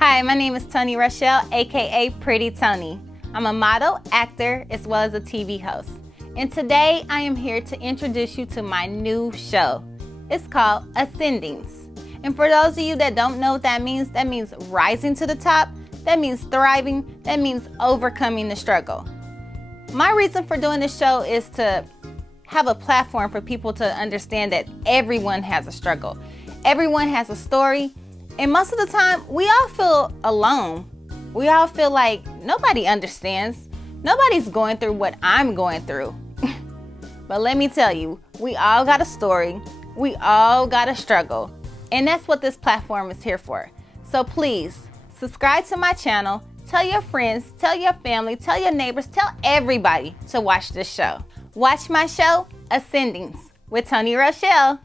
Hi, my name is Toni Rochelle, aka Pretty Toni. I'm a model, actor, as well as a TV host. And today I am here to introduce you to my new show. It's called Ascendings. And for those of you that don't know what that means rising to the top, that means thriving, that means overcoming the struggle. My reason for doing this show is to have a platform for people to understand that everyone has a struggle. Everyone has a story. And most of the time, we all feel alone. We all feel like nobody understands. Nobody's going through what I'm going through. But let me tell you, we all got a story. We all got a struggle. And that's what this platform is here for. So please, subscribe to my channel. Tell your friends, tell your family, tell your neighbors, tell everybody to watch this show. Watch my show, Ascendings, with Toni Rochelle.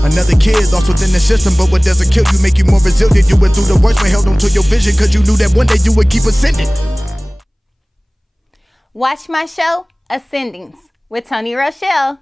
Another kid lost within the system, but what doesn't kill you make you more resilient. You went through the worst, but held on to your vision, cause you knew that one day you would keep ascending. Watch my show, Ascendings, with Toni Rochelle.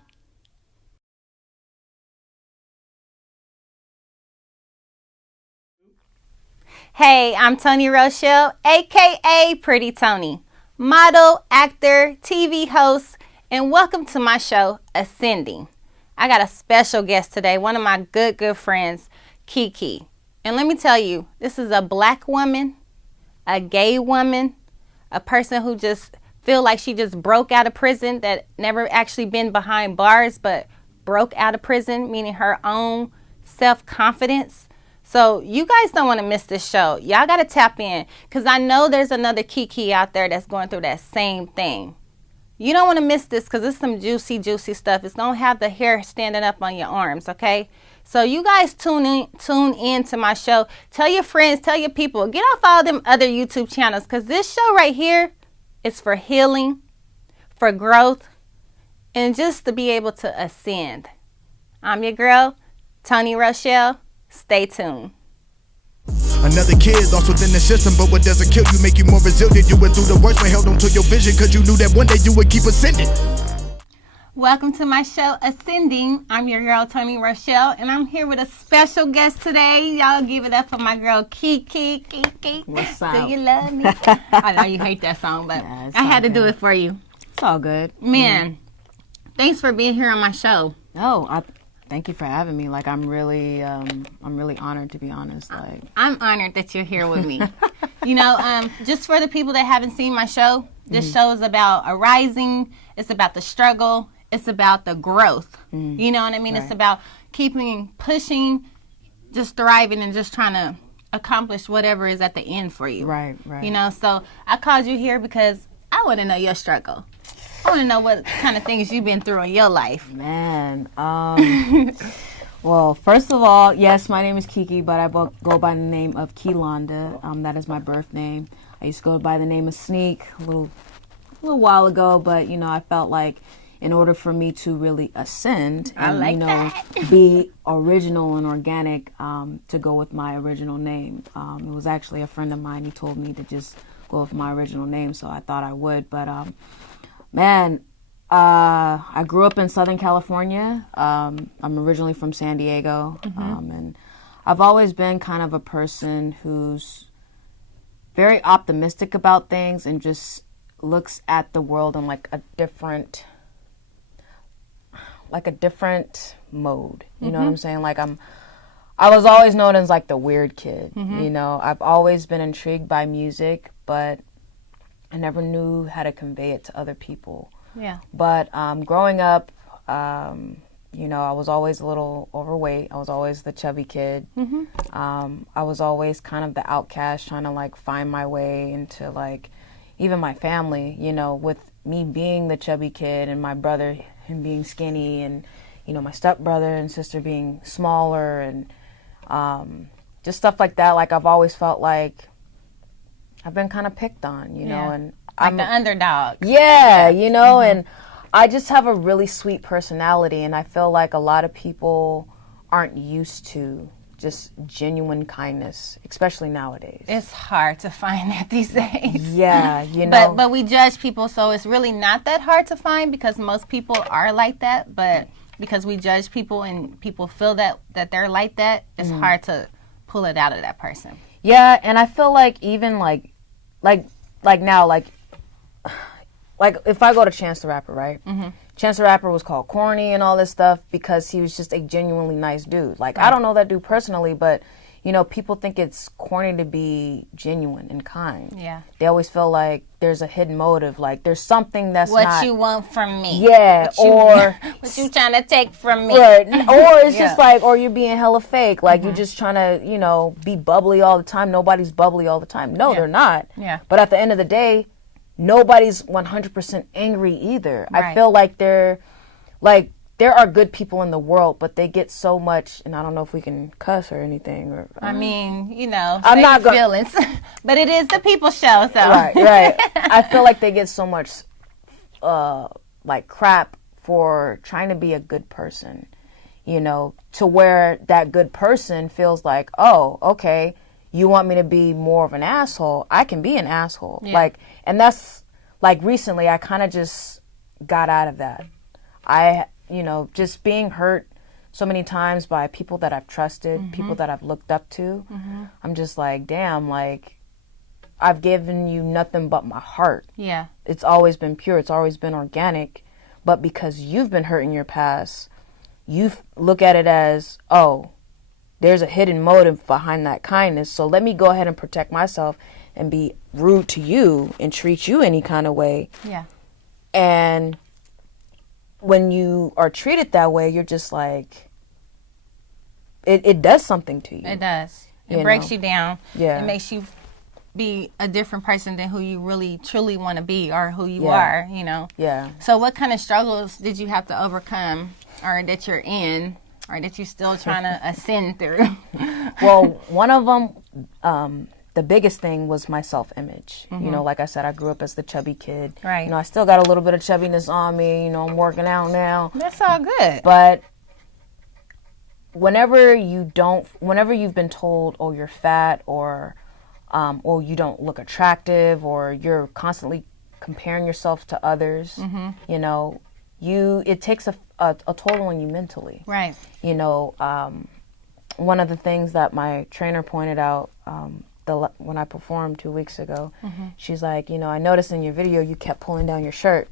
Hey, I'm Toni Rochelle, aka Pretty Toni, model, actor, TV host, and welcome to my show, Ascending. I got a special guest today, one of my good friends, Kiki. And let me tell you, this is a black woman, a gay woman, a person who just feel like she just broke out of prison, that never actually been behind bars, but broke out of prison, meaning her own self-confidence. So you guys don't want to miss this show. Y'all got to tap in, because I know there's another Kiki out there that's going through that same thing. You don't want to miss this, because it's some juicy stuff. It's going to have the hair standing up on your arms, okay? So you guys tune in to my show. Tell your friends, tell your people. Get off all them other YouTube channels, because this show right here is for healing, for growth, and just to be able to ascend. I'm your girl, Toni Rochelle. Stay tuned. Another kid lost within the system, but what doesn't kill you make you more resilient. You went through the worst, but held on to your vision, cause you knew that one day you would keep ascending. Welcome to my show, Ascending. I'm your girl, Toni Rochelle, and I'm here with a special guest today. Y'all give it up for my girl, Kiki. What's up? Do you love me? I know you hate that song, but Yeah, I had to do it for you. It's all good. Man, thanks for being here on my show. Thank you for having me. Like, I'm really honored, to be honest. Like, I'm honored that you're here with me. You know, just for the people that haven't seen my show, this show is about a rising. It's about the struggle. It's about the growth. You know what I mean? Right. It's about keeping pushing, just thriving, and just trying to accomplish whatever is at the end for you. Right. You know, so I called you here because I want to know your struggle. I want to know what kind of things you've been through in your life. Man. Well, first of all, yes, my name is Kiki, but I go by the name of Kiilanda. That is my birth name. I used to go by the name of Sneak a little while ago, but, you know, I felt like in order for me to really ascend and, be original and organic, to go with my original name. It was actually a friend of mine. He told me to just go with my original name, so I thought I would. But, man, I grew up in Southern California. I'm originally from San Diego. And I've always been kind of a person who's very optimistic about things and just looks at the world in like a different mode. You know what I'm saying? Like, I was always known as like the weird kid. You know, I've always been intrigued by music, but I never knew how to convey it to other people. Yeah. But growing up, you know, I was always a little overweight. I was always the chubby kid. I was always kind of the outcast, trying to like find my way into like even my family, you know, with me being the chubby kid and my brother, him being skinny, and, you know, my stepbrother and sister being smaller, and just stuff like that. Like, I've always felt like I've been kind of picked on, you know, and I'm the underdog. Yeah, you know, and I just have a really sweet personality, and I feel like a lot of people aren't used to just genuine kindness, especially nowadays. It's hard to find that these days. Yeah, you know. But we judge people, so it's really not that hard to find, because most people are like that. But because we judge people and people feel that they're like that, it's hard to pull it out of that person. Yeah, and I feel like even like now, like if I go to Chance the Rapper, right? Mm-hmm. Chance the Rapper was called corny and all this stuff because he was just a genuinely nice dude. Like, I don't know that dude personally, but, you know, people think it's corny to be genuine and kind. Yeah. They always feel like there's a hidden motive, like there's something that's what not... you want from me. Yeah, what you trying to take from me. Right. Or it's just like, or you're being hella fake, like you're just trying to, you know, be bubbly all the time. Nobody's bubbly all the time. No, they're not. Yeah. But at the end of the day, nobody's 100% angry either. Right. I feel like there are good people in the world, but they get so much, and I don't know if we can cuss or anything. Or I mean, you know, I'm not gonna, feelings, but it is the people show, so. Right. I feel like they get so much, like crap for trying to be a good person, you know, to where that good person feels like, oh, okay, you want me to be more of an asshole? I can be an asshole. Yeah. Like, and that's like recently I kind of just got out of that. You know, just being hurt so many times by people that I've trusted, people that I've looked up to. I'm just like, damn, like I've given you nothing but my heart. Yeah. It's always been pure. It's always been organic. But because you've been hurt in your past, you look at it as, oh, there's a hidden motive behind that kindness. So let me go ahead and protect myself and be rude to you and treat you any kind of way. Yeah. And when you are treated that way, you're just like, it does something to you. It does. It breaks you down. Yeah. It makes you be a different person than who you really truly want to be or who you are, you know. Yeah. So what kind of struggles did you have to overcome or that you're in or that you're still trying to ascend through? Well, one of them, the biggest thing was my self-image. You know, like I said, I grew up as the chubby kid. Right. You know, I still got a little bit of chubbiness on me. You know, I'm working out now. That's all good. But whenever you've been told, oh, you're fat or you don't look attractive or you're constantly comparing yourself to others, you know, it takes a toll on you mentally. Right. You know, one of the things that my trainer pointed out when I performed 2 weeks ago, she's like, you know, I noticed in your video you kept pulling down your shirt.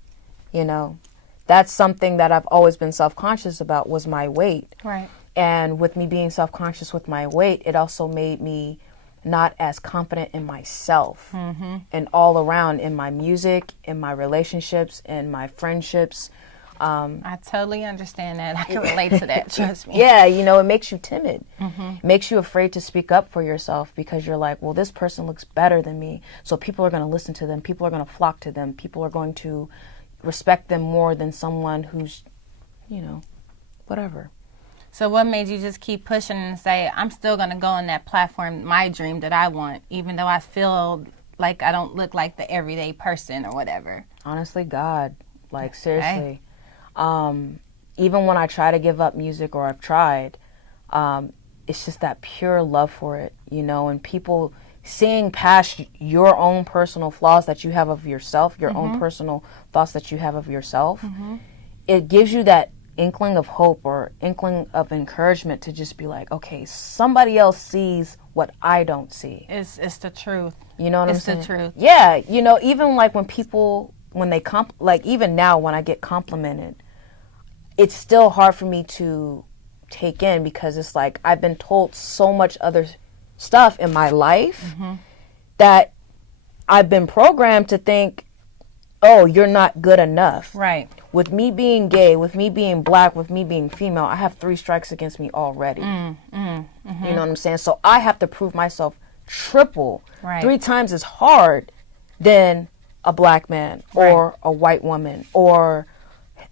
You know, that's something that I've always been self-conscious about was my weight. Right. And with me being self-conscious with my weight, it also made me not as confident in myself and all around in my music, in my relationships, in my friendships. I totally understand that. I can relate to that. Trust me. Yeah, you know, it makes you timid. It makes you afraid to speak up for yourself because you're like, well, this person looks better than me. So people are going to listen to them. People are going to flock to them. People are going to respect them more than someone who's, you know, whatever. So what made you just keep pushing and say, I'm still going to go on that platform, my dream that I want, even though I feel like I don't look like the everyday person or whatever? Honestly, God, like seriously. Even when I try to give up music or I've tried, it's just that pure love for it, you know, and people seeing past your own personal flaws that you have of yourself, your own personal thoughts that you have of yourself. It gives you that inkling of hope or inkling of encouragement to just be like, okay, somebody else sees what I don't see. It's the truth. You know what I'm saying? It's the truth. Yeah, you know, even like when they like even now when I get complimented, it's still hard for me to take in because it's like I've been told so much other stuff in my life that I've been programmed to think, oh, you're not good enough. Right. With me being gay, with me being black, with me being female, I have 3 strikes against me already. You know what I'm saying? So I have to prove myself triple, 3 times as hard than a black man or a white woman or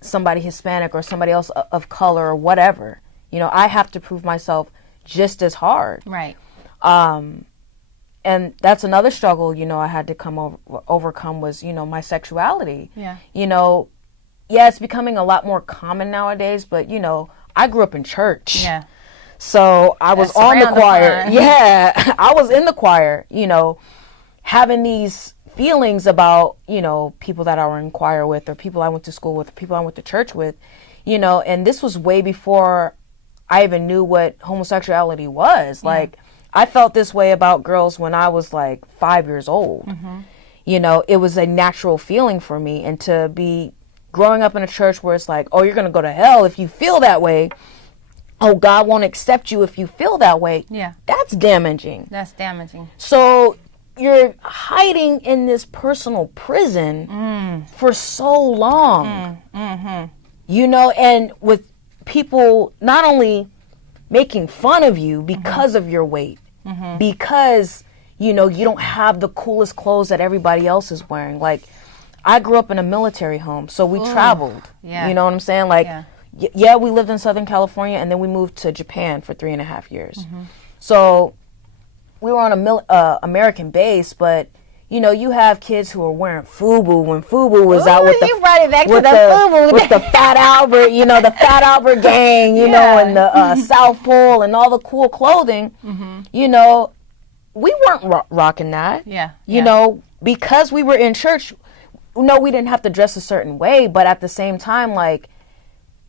somebody Hispanic or somebody else of color or whatever. You know, I have to prove myself just as hard. Right. And that's another struggle, you know, I had to overcome was, you know, my sexuality. Yeah. You know, yeah, it's becoming a lot more common nowadays, but, you know, I grew up in church. Yeah. So I was on the choir. Yeah. I was in the choir, you know, having these feelings about, you know, people that I were in choir with or people I went to school with or people I went to church with, you know, and this was way before I even knew what homosexuality was. Like, I felt this way about girls when I was like 5 years old. You know, it was a natural feeling for me. And to be growing up in a church where it's like, oh, you're going to go to hell if you feel that way. Oh, God won't accept you if you feel that way. Yeah. That's damaging. That's damaging. So you're hiding in this personal prison for so long. You know, and with people not only making fun of you because of your weight, because, you know, you don't have the coolest clothes that everybody else is wearing. Like, I grew up in a military home, so we traveled. Yeah. You know what I'm saying? Like, yeah, we lived in Southern California, and then we moved to Japan for 3.5 years. So we were on a American base, but you know, you have kids who are wearing FUBU when FUBU was out with the you brought it back to with the FUBU. with the Fat Albert, you know, the Fat Albert gang, you know, and the South Pole and all the cool clothing. You know, we weren't rocking that. You know, because we were in church. No, we didn't have to dress a certain way, but at the same time, like,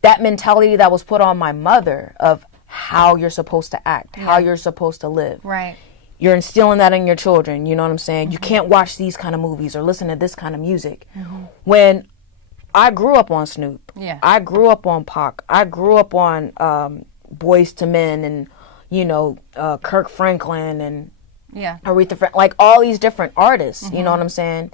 that mentality that was put on my mother of how you're supposed to act, how you're supposed to live. Right. You're instilling that in your children, you know what I'm saying? You can't watch these kind of movies or listen to this kind of music. When I grew up on Snoop, I grew up on Pac, I grew up on Boyz II Men and, you know, Kirk Franklin and Aretha Franklin, like all these different artists, you know what I'm saying?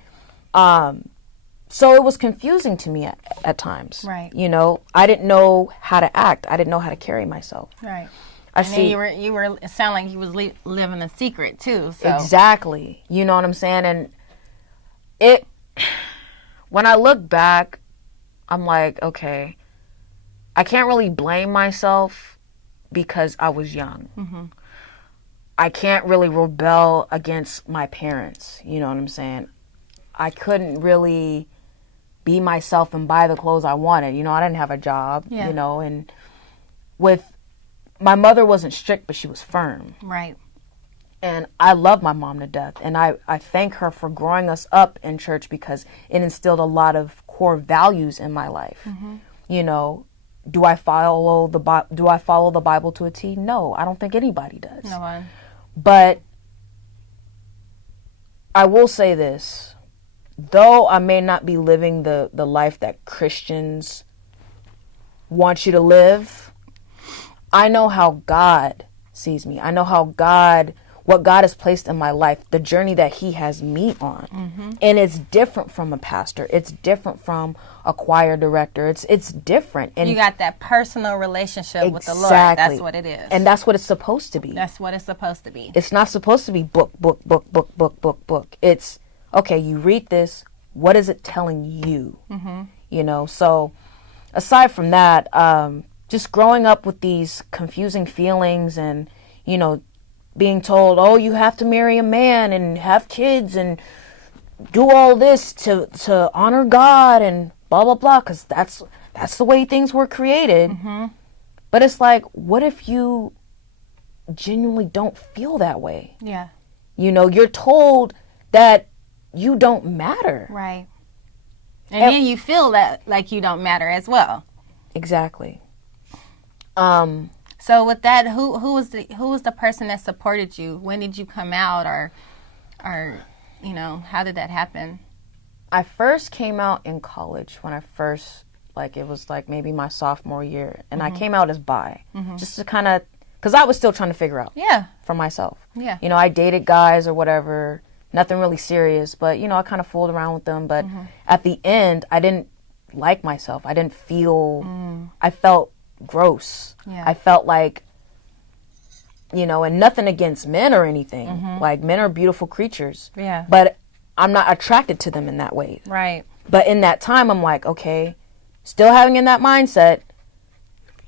So it was confusing to me at times. Right. You know, I didn't know how to act. I didn't know how to carry myself. Right. Then you were. It sounded like you was living a secret too. So. Exactly. You know what I'm saying? And when I look back, I'm like, okay, I can't really blame myself because I was young. I can't really rebel against my parents. You know what I'm saying? I couldn't really be myself and buy the clothes I wanted. You know, I didn't have a job. You know, and my mother wasn't strict, but she was firm. Right. And I love my mom to death. And I thank her for growing us up in church because it instilled a lot of core values in my life. You know, do I follow the Bible to a T? No, I don't think anybody does. No one. But I will say this. Though I may not be living the life that Christians want you to live, I know how God sees me. I know what God has placed in my life, the journey that he has me on. And it's different from a pastor. It's different from a choir director. It's different. And you got that personal relationship with the Lord. That's what it is. And that's what it's supposed to be. That's what it's supposed to be. It's not supposed to be book. It's, okay, you read this. What is it telling you? You know, so aside from that, just growing up with these confusing feelings and, you know, being told, oh, you have to marry a man and have kids and do all this to honor God and blah, blah, blah, because that's the way things were created. But it's like, what if you genuinely don't feel that way? Yeah. You know, you're told that you don't matter. Right. And then you feel that like you don't matter as well. Exactly. So with that, who was the person that supported you? When did you come out, or you know, how did that happen? I first came out in college when I first, like, it was like maybe my sophomore year, and I came out as bi, just to kind of, because I was still trying to figure out for myself. Yeah. You know, I dated guys or whatever, nothing really serious, but you know, I kind of fooled around with them. But at the end, I didn't like myself. I didn't feel. I felt gross. I felt like, you know, and nothing against men or anything. Like, men are beautiful creatures. Yeah. But I'm not attracted to them in that way. Right. But in that time, I'm like, okay, still having in that mindset,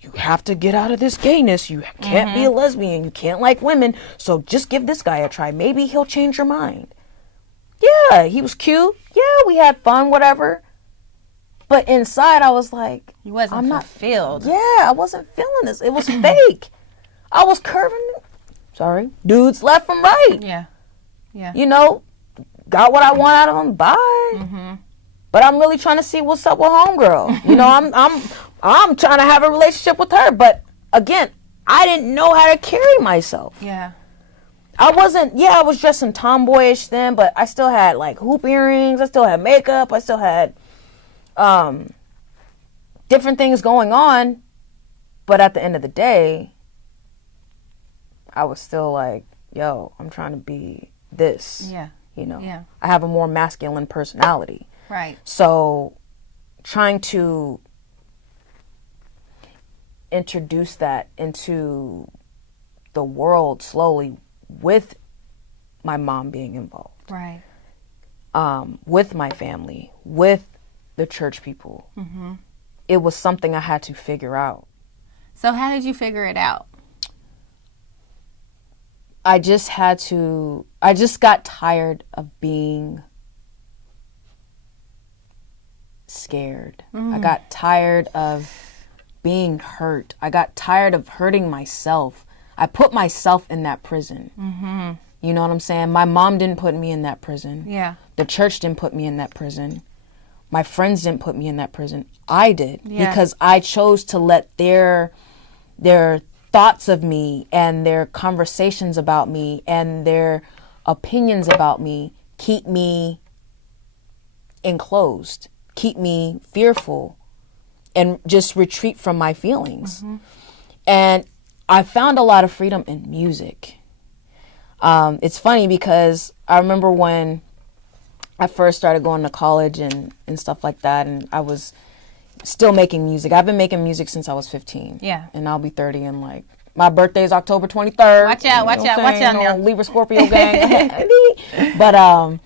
you have to get out of this gayness. You can't be a lesbian. You can't like women. So just give this guy a try. Maybe he'll change your mind. Yeah, he was cute. Yeah, we had fun, whatever. But inside, I was like, you wasn't fulfilled. Yeah, I wasn't feeling this. It was fake. I was curving, dudes left and right. Yeah. Yeah. You know, got what I want out of them. Bye. But I'm really trying to see what's up with homegirl. You know, I'm trying to have a relationship with her. But again, I didn't know how to carry myself. Yeah. I was dressing tomboyish then, but I still had like hoop earrings. I still had makeup. I still had different things going on. But at the end of the day, I was still like, yo, I'm trying to be this. Yeah. You know, Yeah. I have a more masculine personality. Right. So trying to introduce that into the world slowly with my mom being involved. Right. With my family, with the church people. Mm-hmm. It was something I had to figure out. So how did you figure it out? I just got tired of being scared. I got tired of being hurt. I got tired of hurting myself. I put myself in that prison. Mm-hmm. You know what I'm saying? My mom didn't put me in that prison. Yeah. The church didn't put me in that prison. My friends didn't put me in that prison. I did. Yeah. Because I chose to let their thoughts of me and their conversations about me and their opinions about me keep me enclosed, keep me fearful, and just retreat from my feelings. Mm-hmm. And I found a lot of freedom in music. It's funny because I remember when I first started going to college and stuff like that, and I was still making music. I've been making music since I was 15. Yeah. And I'll be 30 in like, my birthday is October 23rd. Watch out now. Libra Scorpio gang. But I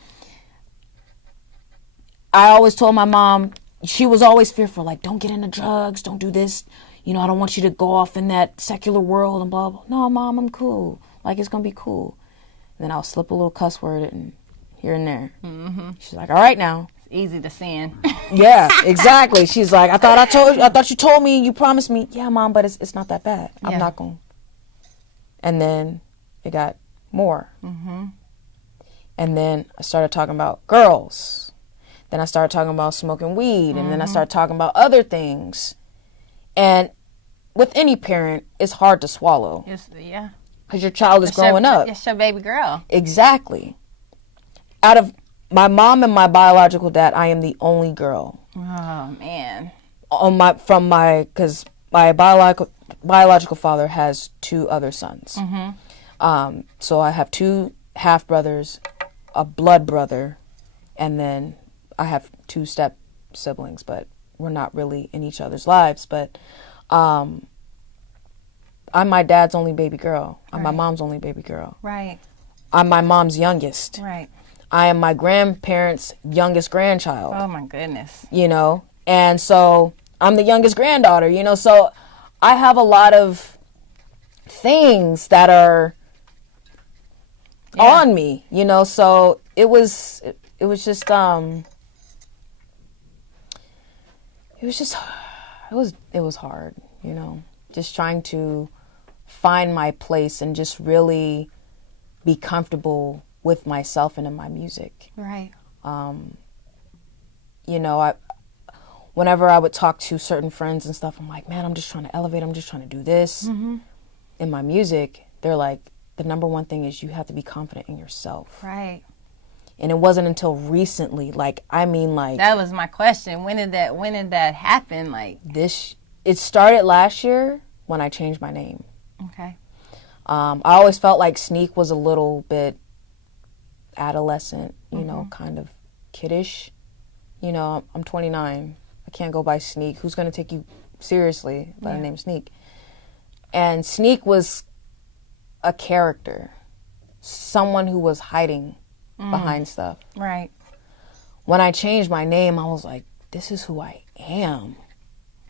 always told my mom, she was always fearful, like, don't get into drugs, don't do this. You know, I don't want you to go off in that secular world and blah, blah. No, Mom, I'm cool. Like, it's going to be cool. And then I'll slip a little cuss word in here and there. Mm-hmm. She's like, all right now. Easy to sin. Yeah, exactly. She's like, I thought you told me, you promised me. Yeah, Mom, but it's not that bad. I'm not going. And then it got more. Mm-hmm. And then I started talking about girls. Then I started talking about smoking weed. And then I started talking about other things. And with any parent, it's hard to swallow. Yeah. Because your child is growing up. It's your baby girl. Exactly. Out of my mom and my biological dad, I am the only girl. Oh, man. Because my biological father has two other sons. Mm-hmm. So I have two half brothers, a blood brother, and then I have two step siblings, but we're not really in each other's lives. But I'm my dad's only baby girl. I'm my mom's only baby girl. Right. I'm my mom's youngest. Right. I am my grandparents' youngest grandchild. Oh, my goodness. You know? And so I'm the youngest granddaughter, you know? So I have a lot of things that are on me, you know? So it was just, it was hard, you know? Just trying to find my place and just really be comfortable with myself and in my music. Right. You know, whenever I would talk to certain friends and stuff, I'm like, man, I'm just trying to elevate. I'm just trying to do this. Mm-hmm. In my music, they're like, the number one thing is you have to be confident in yourself. Right. And it wasn't until recently, that was my question. When did that happen? Like it started last year when I changed my name. Okay. I always felt like Sneak was a little bit adolescent, you know, kind of kiddish. You know, I'm 29. I can't go by Sneak. Who's going to take you seriously by the name Sneak? And Sneak was a character, someone who was hiding behind stuff. Right. When I changed my name, I was like, this is who I am.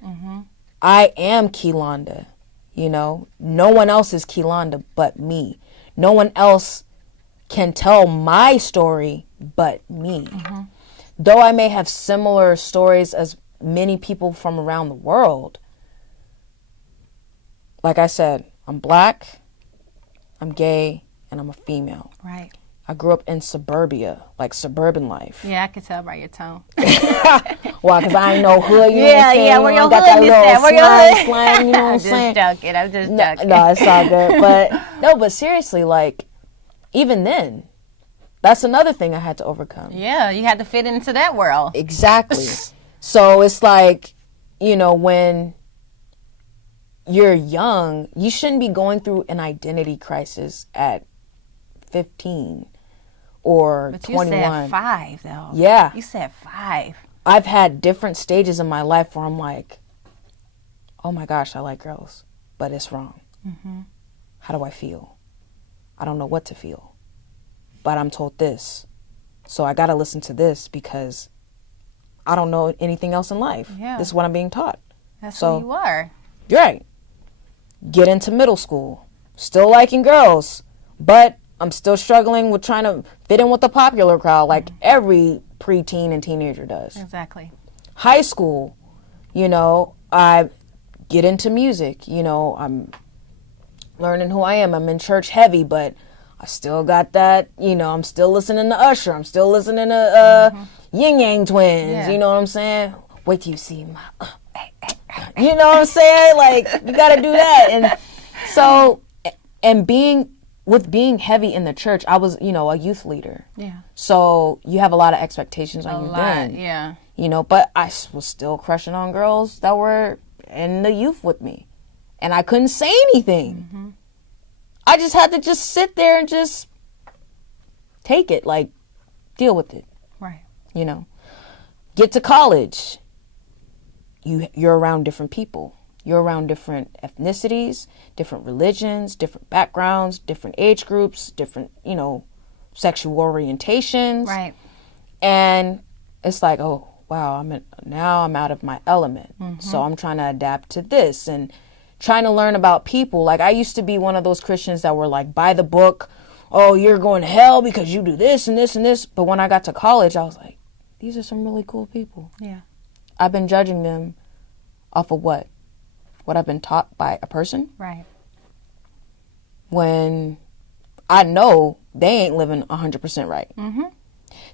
Mm-hmm. I am Kiilanda, you know. No one else is Kiilanda but me. No one else can tell my story but me. Mm-hmm. Though I may have similar stories as many people from around the world, like I said, I'm black, I'm gay, and I'm a female. Right. I grew up in suburbia, like suburban life. Yeah, I could tell by your tone. Why? Because I ain't no hood, you know what I'm saying? Yeah, where your got hood that is little at? Where your hood? slang, you know what I'm saying? I'm just joking. No, it's all good. But, no, but seriously, like, even then, that's another thing I had to overcome. Yeah, you had to fit into that world. Exactly. So it's like, you know, when you're young, you shouldn't be going through an identity crisis at 15 or but 21. You said 5, though. Yeah. You said 5. I've had different stages in my life where I'm like, oh my gosh, I like girls, but it's wrong. Mm-hmm. How do I feel? I don't know what to feel, but I'm told this. So I got to listen to this because I don't know anything else in life. Yeah. This is what I'm being taught. That's who you are. You're right. Get into middle school. Still liking girls, but I'm still struggling with trying to fit in with the popular crowd like every preteen and teenager does. Exactly. High school, you know, I get into music. You know, I'm learning who I am. I'm in church heavy, but I still got that, you know, I'm still listening to Usher. I'm still listening to Yin Yang Twins. Yeah. You know what I'm saying? Wait till you see my... You know what I'm saying? Like, you got to do that. And so, and being heavy in the church, I was, you know, a youth leader. Yeah. So you have a lot of expectations on you then. Yeah. You know, but I was still crushing on girls that were in the youth with me. And I couldn't say anything. Mm-hmm. I just had to just sit there and just take it, like, deal with it. Right. You know, get to college. You're around different people. You're around different ethnicities, different religions, different backgrounds, different age groups, different, you know, sexual orientations. Right. And it's like, oh, wow, now I'm out of my element. Mm-hmm. So I'm trying to adapt to this and trying to learn about people. Like, I used to be one of those Christians that were like, by the book, oh, you're going to hell because you do this and this and this. But when I got to college, I was like, these are some really cool people. Yeah. I've been judging them off of what? What I've been taught by a person? Right. When I know they ain't living 100% right. Mm-hmm.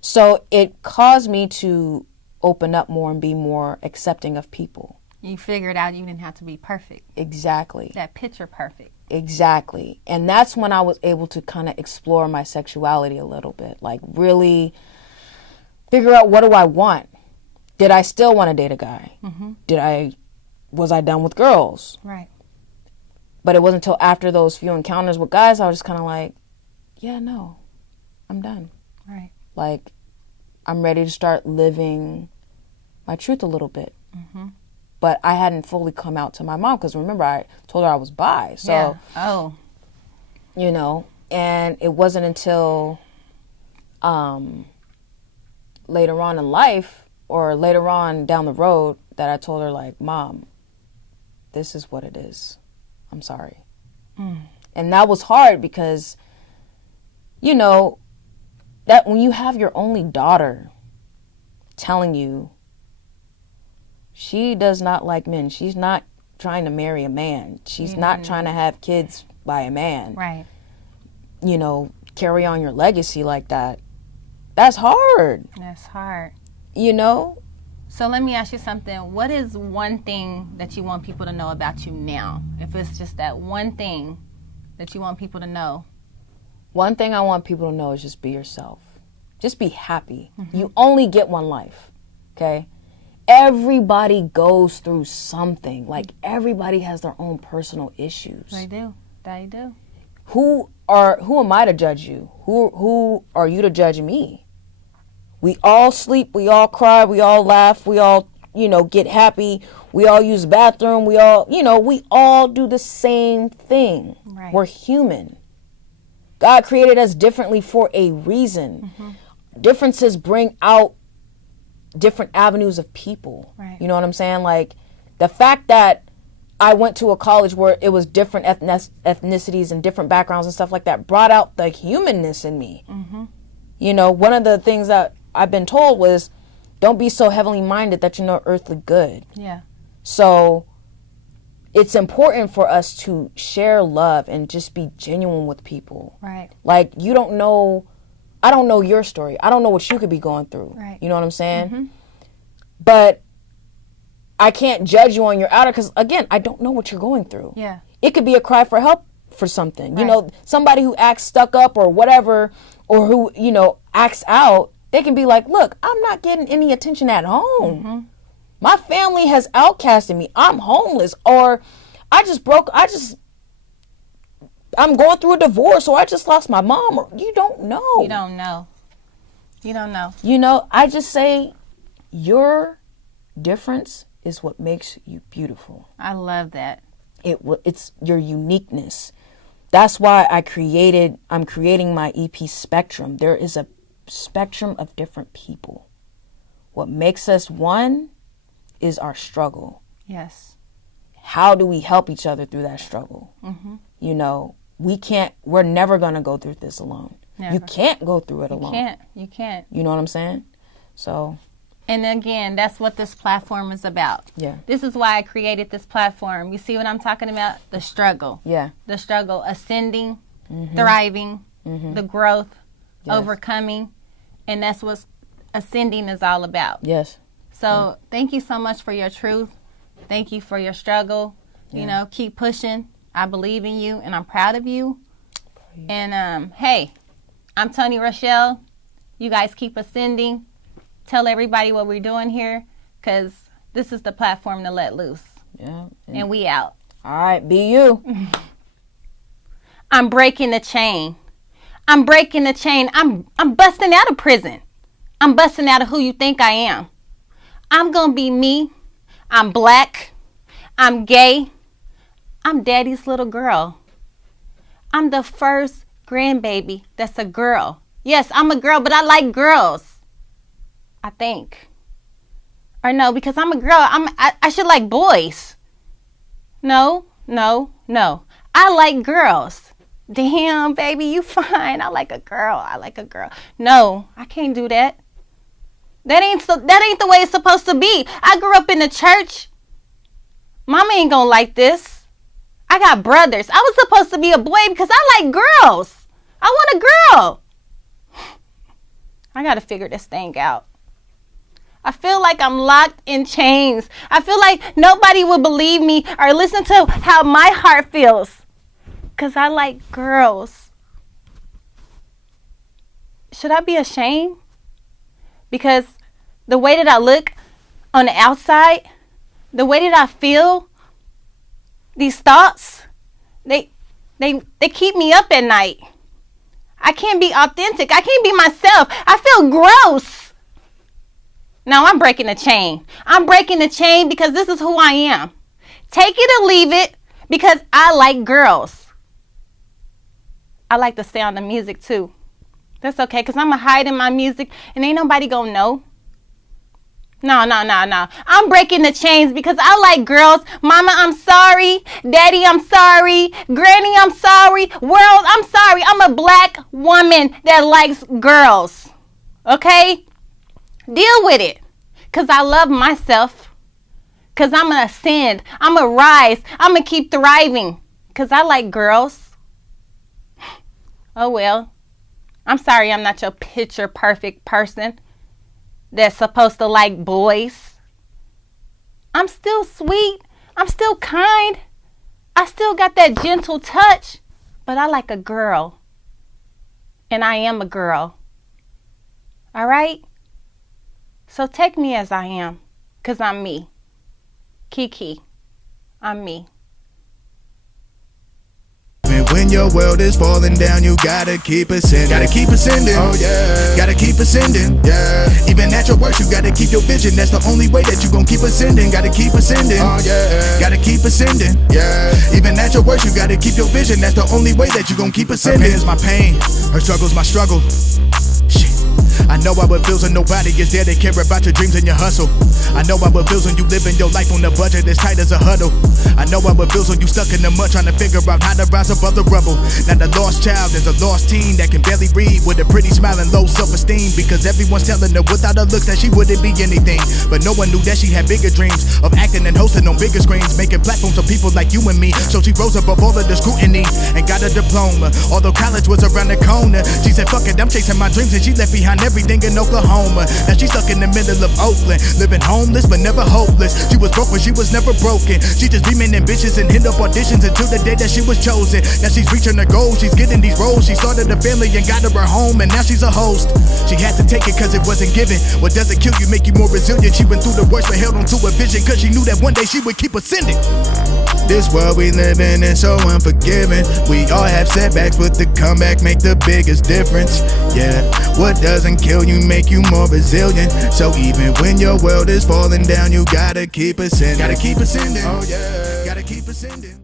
So it caused me to open up more and be more accepting of people. You figured out you didn't have to be perfect. Exactly. That picture perfect. Exactly. And that's when I was able to kind of explore my sexuality a little bit. Like, really figure out, what do I want? Did I still want to date a guy? Mm-hmm. Was I done with girls? Right. But it wasn't until after those few encounters with guys, I was just kind of like, yeah, no, I'm done. Right. Like, I'm ready to start living my truth a little bit. Mm-hmm. But I hadn't fully come out to my mom because, remember, I told her I was bi. So, yeah. Oh. You know, and it wasn't until later on in life or later on down the road that I told her, like, Mom, this is what it is. I'm sorry. Mm. And that was hard because, you know, that when you have your only daughter telling you she does not like men, she's not trying to marry a man, she's not trying to have kids by a man. Right. You know, carry on your legacy like that. That's hard. That's hard. You know? So let me ask you something. What is one thing that you want people to know about you now? If it's just that one thing that you want people to know. One thing I want people to know is just be yourself. Just be happy. Mm-hmm. You only get one life, okay? Everybody goes through something. Like, everybody has their own personal issues. They do. They do. Who am I to judge you? Who are you to judge me? We all sleep, we all cry, we all laugh, we all, you know, get happy, we all use the bathroom, we all, you know, we all do the same thing. Right. We're human. God created us differently for a reason. Mm-hmm. Differences bring out different avenues of people. Right. You know what I'm saying? Like, the fact that I went to a college where it was different ethnicities and different backgrounds and stuff like that brought out the humanness in me. Mm-hmm. You know, one of the things that I've been told was, don't be so heavenly minded that you know earthly good. Yeah. So it's important for us to share love and just be genuine with people. Right. Like, I don't know your story. I don't know what you could be going through. Right. You know what I'm saying? Mm-hmm. But I can't judge you on your outer because, again, I don't know what you're going through. Yeah. It could be a cry for help for something. You know, somebody who acts stuck up or whatever, or who, you know, acts out, they can be like, look, I'm not getting any attention at home. My family has outcasted me. I'm homeless, or I'm going through a divorce, or I just lost my mom. Or you don't know. You don't know. You don't know. You know, I just say your difference is what makes you beautiful. I love that. It's your uniqueness. That's why I'm creating my EP Spectrum. There is a spectrum of different people. What makes us one is our struggle. Yes. How do we help each other through that struggle? You know, we're never going to go through this alone. Never. You can't go through it alone. You can't. You know what I'm saying? So. And again, that's what this platform is about. Yeah. This is why I created this platform. You see what I'm talking about? The struggle. Yeah. The struggle, ascending, thriving, the growth, overcoming. And that's what ascending is all about. Yes. So thank you so much for your truth. Thank you for your struggle. You know, keep pushing. I believe in you, and I'm proud of you. And hey, I'm Toni Rochelle. You guys keep ascending. Tell everybody what we're doing here, because this is the platform to let loose. Yeah. And we out. All right, be you. I'm breaking the chain. I'm breaking the chain. I'm busting out of prison. I'm busting out of who you think I am. I'm going to be me. I'm black. I'm gay. I'm daddy's little girl. I'm the first grandbaby that's a girl. Yes, I'm a girl, but I like girls. I think. Or no, because I'm a girl, I should like boys. No. I like girls. Damn, baby, you fine. I like a girl. No, I can't do that. That ain't the way it's supposed to be. I grew up in the church. Mama ain't gonna like this. I got brothers. I was supposed to be a boy because I like girls. I want a girl. I gotta figure this thing out. I feel like I'm locked in chains. I feel like nobody will believe me or listen to how my heart feels. Because I like girls. Should I be ashamed? Because the way that I look on the outside, the way that I feel, these thoughts, they keep me up at night. I can't be authentic. I can't be myself. I feel gross. Now I'm breaking the chain. I'm breaking the chain because this is who I am. Take it or leave it, because I like girls. I like the sound of music too. That's okay, because I'm going to hide in my music and ain't nobody going to know. No. I'm breaking the chains because I like girls. Mama, I'm sorry. Daddy, I'm sorry. Granny, I'm sorry. World, I'm sorry. I'm a black woman that likes girls. Okay? Deal with it. Because I love myself. Because I'm going to ascend. I'm going to rise. I'm going to keep thriving. Because I like girls. Oh, well. I'm sorry I'm not your picture perfect person that's supposed to like boys. I'm still sweet. I'm still kind. I still got that gentle touch. But I like a girl. And I am a girl. All right? So take me as I am. Because I'm me. Kiki. I'm me. When your world is falling down, you gotta keep ascending. Gotta keep ascending. Oh yeah. Gotta keep ascending. Yeah. Even at your worst, you gotta keep your vision. That's the only way that you gon' keep ascending. Gotta keep ascending. Oh yeah. Gotta keep ascending. Yeah. Even at your worst, you gotta keep your vision. That's the only way that you gon' keep ascending. Her pain is my pain. Her struggle's my struggle. Shit. I know how it feels when nobody is there to care about your dreams and your hustle. I know how it feels when you living your life on a budget as tight as a huddle. I know how it feels when you stuck in the mud trying to figure out how to rise above the rubble. Now the lost child is a lost teen that can barely read with a pretty smile and low self-esteem, because everyone's telling her without her looks that she wouldn't be anything. But no one knew that she had bigger dreams of acting and hosting on bigger screens, making platforms for people like you and me. So she rose above all of the scrutiny and got a diploma. Although college was around the corner, she said fuck it, I'm chasing my dreams, and she left behind everything everything in Oklahoma. Now she's stuck in the middle of Oakland, living homeless but never hopeless. She was broke but she was never broken. She just dreaming ambitious and hit up auditions until the day that she was chosen. Now she's reaching her goals, she's getting these roles. She started a family and got her home, and now she's a host. She had to take it cause it wasn't given. What doesn't kill you make you more resilient. She went through the worst but held on to a vision, cause she knew that one day she would keep ascending. This world we live in is so unforgiving. We all have setbacks, but the comeback make the biggest difference. Yeah, what doesn't kill you make you more resilient. So even when your world is falling down, you gotta keep ascending. Gotta keep ascending. Oh yeah, gotta keep ascending.